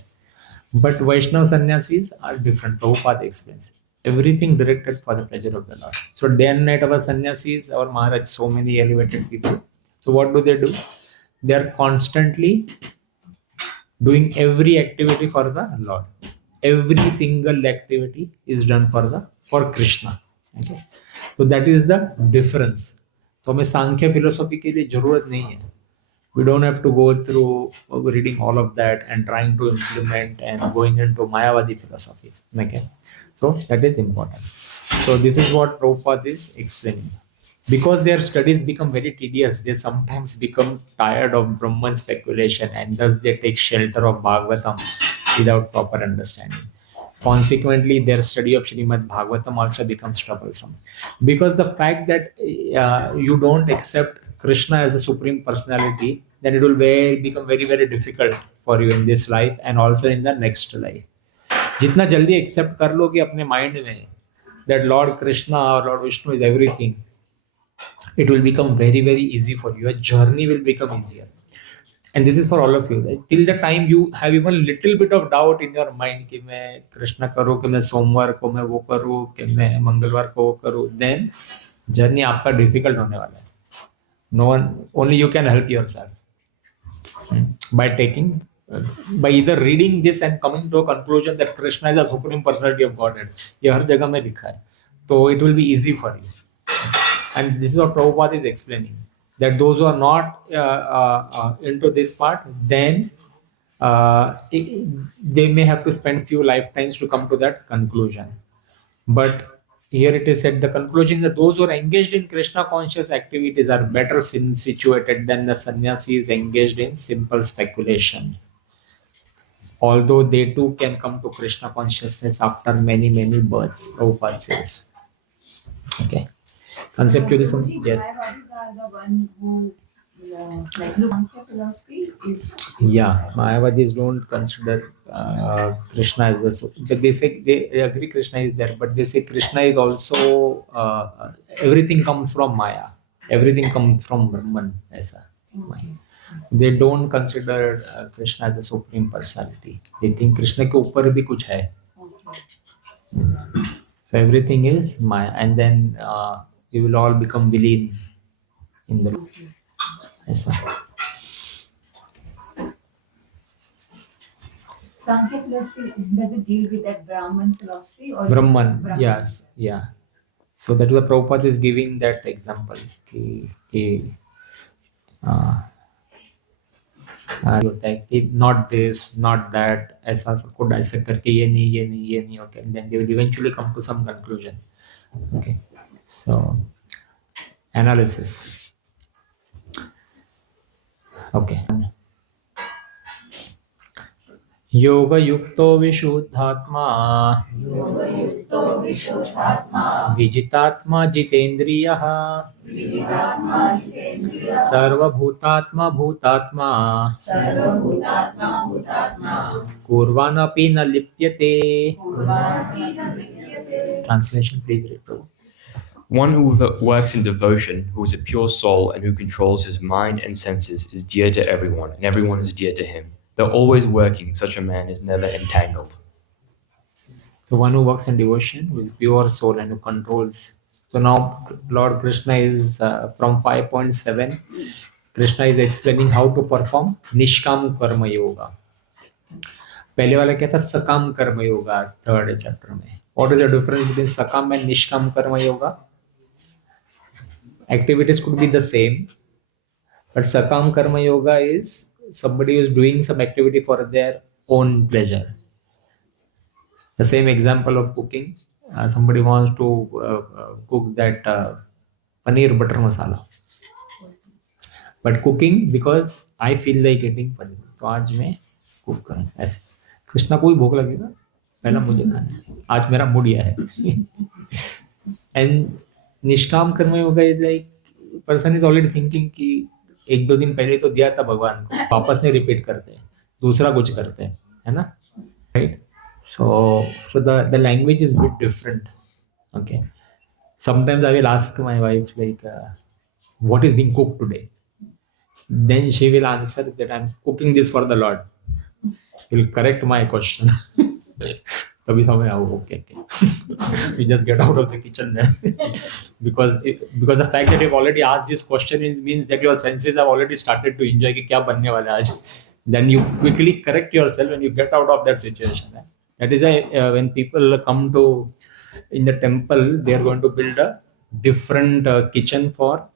But Vaishnava sannyasis are different. Prabhupada explains. Everything directed for the pleasure of the Lord. So day and night our sannyasis, our Maharaj, so many elevated people. So what do? They are constantly doing every activity for the Lord. Every single activity is done for Krishna. Okay. So that is the difference. तो हमें सांख्य philosophy के लिए जरूरत नहीं है. We don't have to go through reading all of that and trying to implement and going into Mayavadi philosophy. Okay. So that is important. So this is what Prabhupada is explaining. Because their studies become very tedious, they sometimes become tired of Brahman speculation and thus they take shelter of Bhagavatam without proper understanding. Consequently, their study of Srimad Bhagavatam also becomes troublesome. Because the fact that you don't accept Krishna as a supreme personality, then it will become very, very difficult for you in this life and also in the next life. जितना जल्दी accept कर लोगे अपने mind में that Lord Krishna or Lord Vishnu is everything, it will become very, very easy for you. Your journey will become easier. And this is for all of you. Right? Till the time you have even little bit of doubt in your mind कि मैं कृष्ण करूँ, कि मैं सोमवार को मैं वो करूँ, कि मैं मंगलवार को वो करूँ, then journey आपका difficult होने वाला है. No one, only you can help yourself by taking, by either reading this and coming to a conclusion that Krishna is the supreme personality of Godhead. ये हर जगह में लिखा है. So it will be easy for you. And this is what Prabhupada is explaining. That those who are not into this part, then they may have to spend few lifetimes to come to that conclusion. But here it is said, the conclusion that those who are engaged in Krishna conscious activities are better situated than the sannyasis engaged in simple speculation. Although they too can come to Krishna consciousness after many, many births, Prabhupada says. Okay. Conceptualism, yes. Mayavadis are the one who like Sankhya philosophy is. Yeah, Mayavadis don't consider Krishna as the, but they say they agree Krishna is there, but they say Krishna is also everything comes from Maya, everything comes from Brahman. Aisa. They don't consider Krishna as the supreme personality. They think Krishna के ऊपर भी कुछ है. So everything is Maya, and then we will all become villain in the. Aisa. Sankhya philosophy, does it deal with that Brahman philosophy or Brahman, yes, yeah. So that the Prabhupada is giving that example. कि होता है कि not this, not that, ऐसा सबको dissect करके ये नहीं, okay. And then they will eventually come to some conclusion. Okay. So analysis. Okay. Yoga yukto vishuddhatma vijitatma jitendriyah sarvabhutatma bhutatma kurvanapi na lipyate. Translation, please read, Prabhu. One who works in devotion, who is a pure soul and who controls his mind and senses, is dear to everyone, and everyone is dear to him. Though always working, such a man is never entangled. So one who works in devotion with pure soul and who controls. So now Lord Krishna is from 5.7. Krishna is explaining how to perform Nishkam Karma Yoga. पहले वाला क्या था? Sakam Karma Yoga, 3rd chapter में. What is the difference between Sakam and Nishkam Karma Yoga? Activities could be the same, but Sakam Karma Yoga is somebody who is doing some activity for their own pleasure. The same example of cooking. Somebody wants to cook that paneer butter masala. But cooking because I feel like eating paneer. तो आज मैं cook करूँ ऐसे. कृष्णा को भी भूख लगेगा, पहला मुझे खाना है, आज मेरा मूड यह है. एंड निष्काम कर्म yoga is like person is already thinking कि एक दो दिन पहले तो दिया था भगवान को, वापस नहीं रिपीट करते, दूसरा कुछ करते हैं, है ना, right. So the language is a bit different. Okay. Sometimes I will ask my wife like, what is being cooked today? Then she will answer that I'm cooking this for the Lord. Will correct my question. तभी समझ आओ, okay. We just get out of the kitchen then. because the fact that you've already asked this question means that your senses have already started to enjoy कि क्या बनने वाला है आज. Then you quickly correct yourself when you get out of that situation. That is why when people come to in the temple, they are going to build a different kitchen for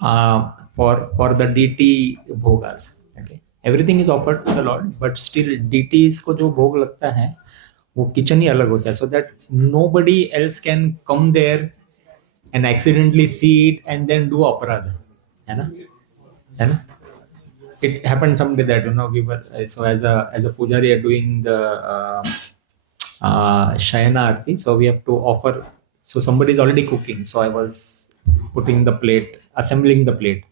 the deity bhogas. Okay, everything is offered to the Lord, but still deities को जो भोग लगता है वो kitchen ही अलग होता है, so that nobody else can come there and accidentally see it and then do aparadha, है ना. It happened someday that we were so as a pujari are doing the Shayana Arti, so we have to offer. So somebody is already cooking, so I was putting the plate, assembling the plate.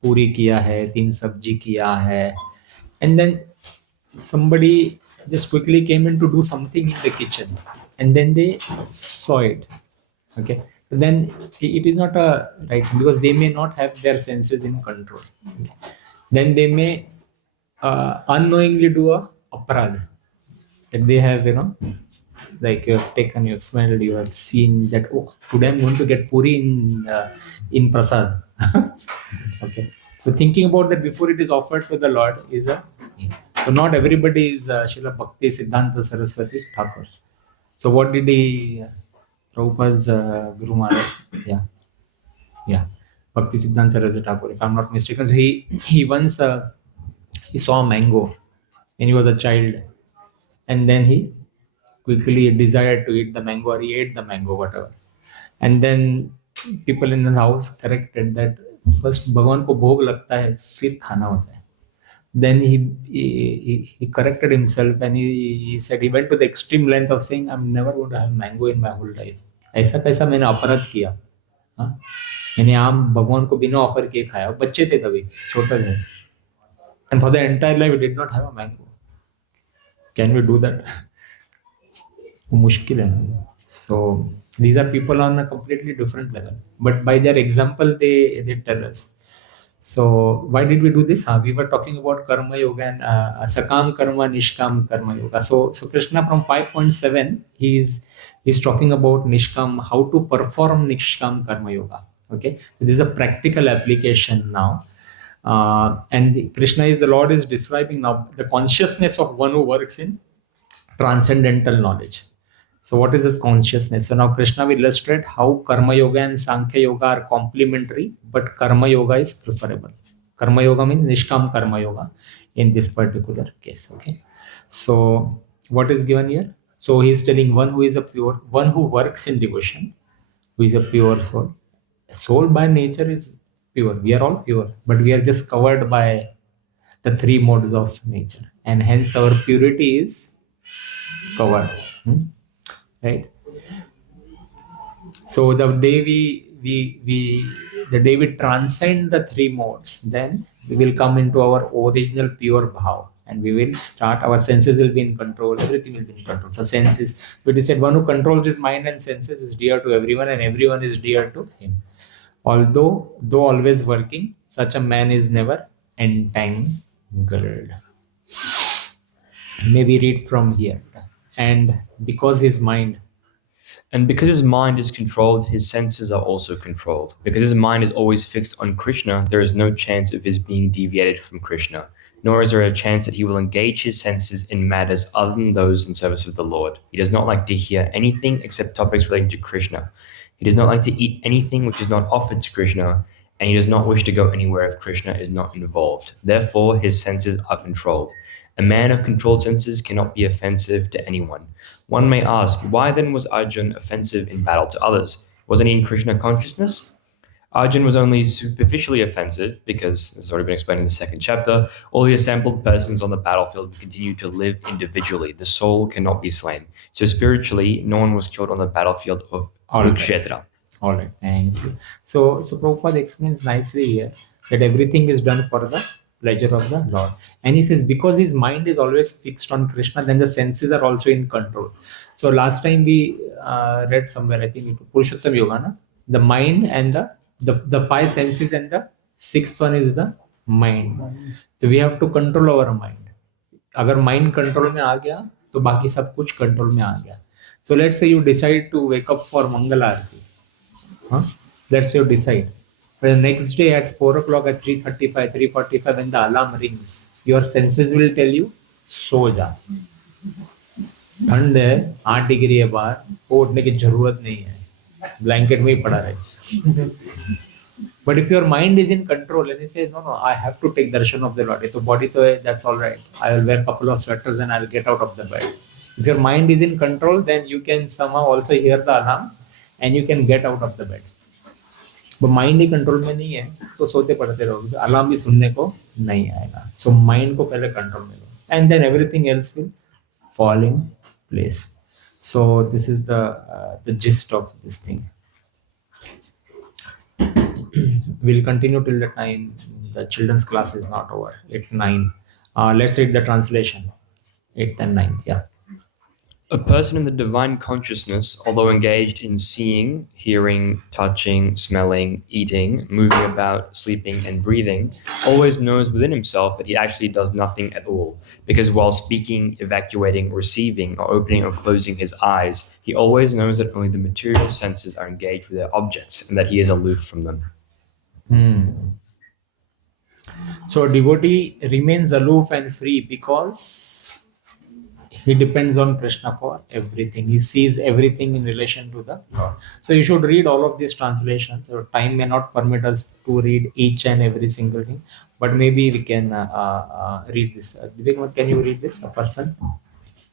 Puri kiya hai, 3 sabji kiya hai, and then somebody just quickly came in to do something in the kitchen, and then they saw it. Okay, then it is not a right, because they may not have their senses in control. Okay. Then they may unknowingly do a aparadha, that they have, like you have taken, you have smelled, you have seen that, oh, today I'm going to get puri in prasad. Okay, so thinking about that before it is offered to the Lord is so not everybody is Srila Bhakti Siddhanta Saraswati Thakur. So what did he, Prabhupada's Guru Maharaj, yeah, Bhakti Siddhanta Saraswati Thakur, if I'm not mistaken. So he once he saw a mango when he was a child, and then he quickly desired to eat the mango, or he ate the mango, whatever. And then people in the house corrected that first भगवान को भोग लगता है फिर खाना होता है. Then he corrected himself and he said he went to the extreme length of saying I'm never going to have mango in my whole life. ऐसा कैसा मैंने अपराध किया, मैंने आम भगवान को बिना ऑफर किए खाया, बच्चे थे तभी, छोटे थे, and for the entire life we did not have a mango. Can we do that? मुश्किल है. So these are people on a completely different level, but by their example they tell us. So why did we do this? We were talking about karma yoga and sakam karma, nishkam karma yoga. So Krishna from 5.7 he's talking about nishkam, how to perform nishkam karma yoga. Okay, so this is a practical application now. And Krishna is the Lord is describing now the consciousness of one who works in transcendental knowledge. So what is this consciousness? So now Krishna will illustrate how Karma Yoga and Sankhya Yoga are complementary, but Karma Yoga is preferable. Karma Yoga means Nishkam Karma Yoga in this particular case. Okay. So what is given here? So he is telling one who is a pure, one who works in devotion, who is a pure soul. Soul by nature is pure. We are all pure, but we are just covered by the 3 modes of nature, and hence our purity is covered. Right. So the day we transcend the 3 modes, then we will come into our original pure bhav, and we will start, our senses will be in control, everything will be in control. So senses, we said one who controls his mind and senses is dear to everyone, and everyone is dear to him. Though always working, such a man is never entangled. Maybe read from here. And because his mind is controlled, his senses are also controlled. Because his mind is always fixed on Krishna, there is no chance of his being deviated from Krishna, nor is there a chance that he will engage his senses in matters other than those in service of the Lord. He does not like to hear anything except topics relating to Krishna. He does not like to eat anything which is not offered to Krishna, and he does not wish to go anywhere if Krishna is not involved. Therefore, his senses are controlled. A man of controlled senses cannot be offensive to anyone. One may ask, why then was Arjun offensive in battle to others? Wasn't he in Krishna consciousness? Arjun was only superficially offensive because, as has already been explained in the second chapter, all the assembled persons on the battlefield continue to live individually. The soul cannot be slain. So spiritually, no one was killed on the battlefield of Kurukshetra. All right, thank you. So Prabhupada explains nicely here that everything is done for the pleasure of the Lord. And he says, because his mind is always fixed on Krishna, then the senses are also in control. So last time we read somewhere, I think, Purushottam Yoga, na? The mind and the five senses, and the sixth one is the mind. So we have to control our mind. अगर mind control में आ गया तो बाकी सब कुछ control में आ गया. So let's say you decide to wake up for Mangal Aarti. Let's say you decide. But the next day at 4 o'clock, at 3:35, 3:45, when the alarm rings, your senses will tell you, सो जा. ठंड है, 8 degree है बाहर, को उठने की जरूरत नहीं है, ब्लैंकेट में ही पड़ा रहे. But if your mind is in control and you say, no, I have to take darshan of the Lord, तो body तो है, that's all right. I will wear a couple of sweaters and I will get out of the bed. If your mind is in control, then you can somehow also hear the alarm and you can get out of the bed. But mind he control में नहीं है तो सोते पड़ते रहोगे, alarm भी सुनने को नहीं आएगा. So mind को पहले कंट्रोल में लो, and then everything else will fall in place. So this is the gist of this thing. We'll continue till the time the children's class is not over, 8, 9. Let's read the translation, 8th and 9th. Yeah. A person in the divine consciousness, although engaged in seeing, hearing, touching, smelling, eating, moving about, sleeping, and breathing, always knows within himself that he actually does nothing at all. Because while speaking, evacuating, receiving, or opening or closing his eyes, he always knows that only the material senses are engaged with their objects and that he is aloof from them. So a devotee remains aloof and free because he depends on Krishna for everything. He sees everything in relation to the Lord. So you should read all of these translations. So time may not permit us to read each and every single thing, but maybe we can read this. Vivek, can you read this? A person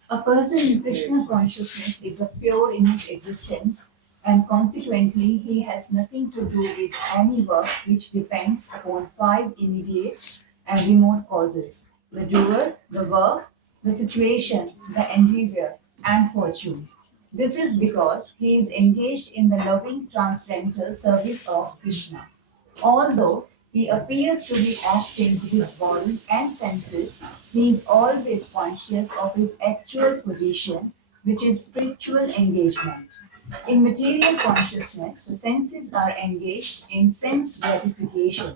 in Krishna consciousness is a pure in his existence, and consequently he has nothing to do with any work which depends upon 5 immediate and remote causes: the doer, the work, the situation, the endeavor, and fortune. This is because he is engaged in the loving transcendental service of Krishna. Although he appears to be acting with his body and senses, he is always conscious of his actual position, which is spiritual engagement. In material consciousness, the senses are engaged in sense gratification,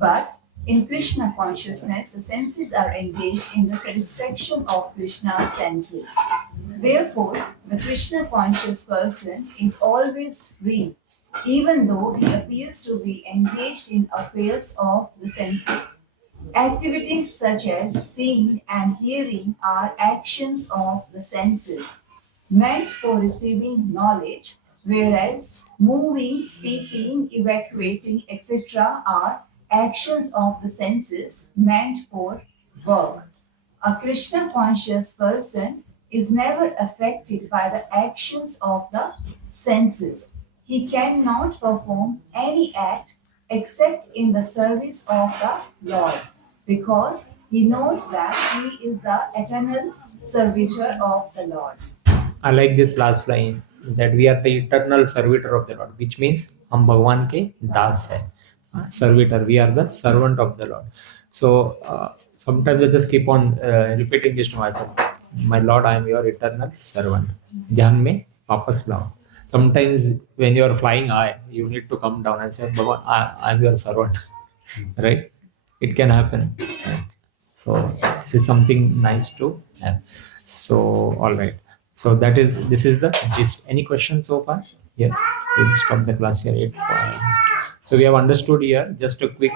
but in Krishna consciousness, the senses are engaged in the satisfaction of Krishna's senses. Therefore, the Krishna conscious person is always free, even though he appears to be engaged in affairs of the senses. Activities such as seeing and hearing are actions of the senses, meant for receiving knowledge, whereas moving, speaking, evacuating, etc. are actions of the senses meant for work. A Krishna conscious person is never affected by the actions of the senses. He cannot perform any act except in the service of the Lord, because he knows that he is the eternal servitor of the Lord. I like this last line, that we are the eternal servitor of the Lord, which means हम भगवान के दास हैं. Servitor, we are the servant of the Lord. So sometimes I just keep on repeating this to myself. My Lord, I am your eternal servant. ध्यान में वापस लाओ. Sometimes when you are flying high, you need to come down and say, Bhagavan, I am your servant. Right? It can happen. Right? So this is something nice to have. So all right. So this is the gist. Any questions so far? Yeah, we'll stop the class here. 8. So we have understood here. Just a quick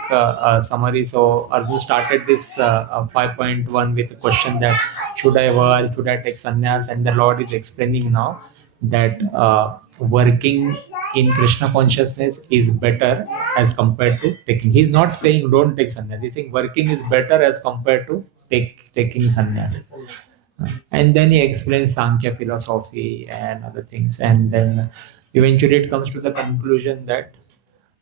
summary. So Arjun started this 5.1 with a question that should I work, should I take sannyas, and the Lord is explaining now that working in Krishna consciousness is better as compared to taking. He's not saying don't take sannyas. He's saying working is better as compared to taking sannyas. And then he explains Sankhya philosophy and other things. And then eventually it comes to the conclusion that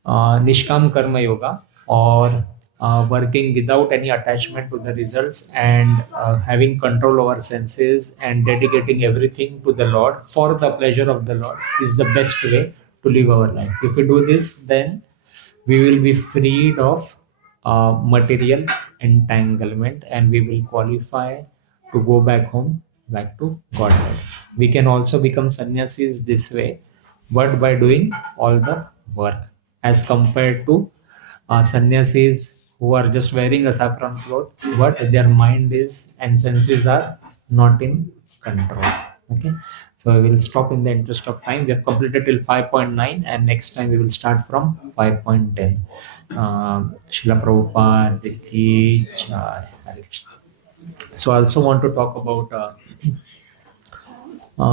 Nishkam Karma Yoga, or working without any attachment to the results, and having control over senses and dedicating everything to the Lord for the pleasure of the Lord, is the best way to live our life. If we do this, then we will be freed of material entanglement, and we will qualify to go back home, back to Godhead. We can also become sannyasis this way, but by doing all the work, as compared to sannyasis who are just wearing a saffron cloth, but their mind is and senses are not in control. Okay, so we will stop in the interest of time. We have completed till 5.9, and next time we will start from 5.10. Srila Prabhupada ki jai. Hare Krishna. So I also want to talk about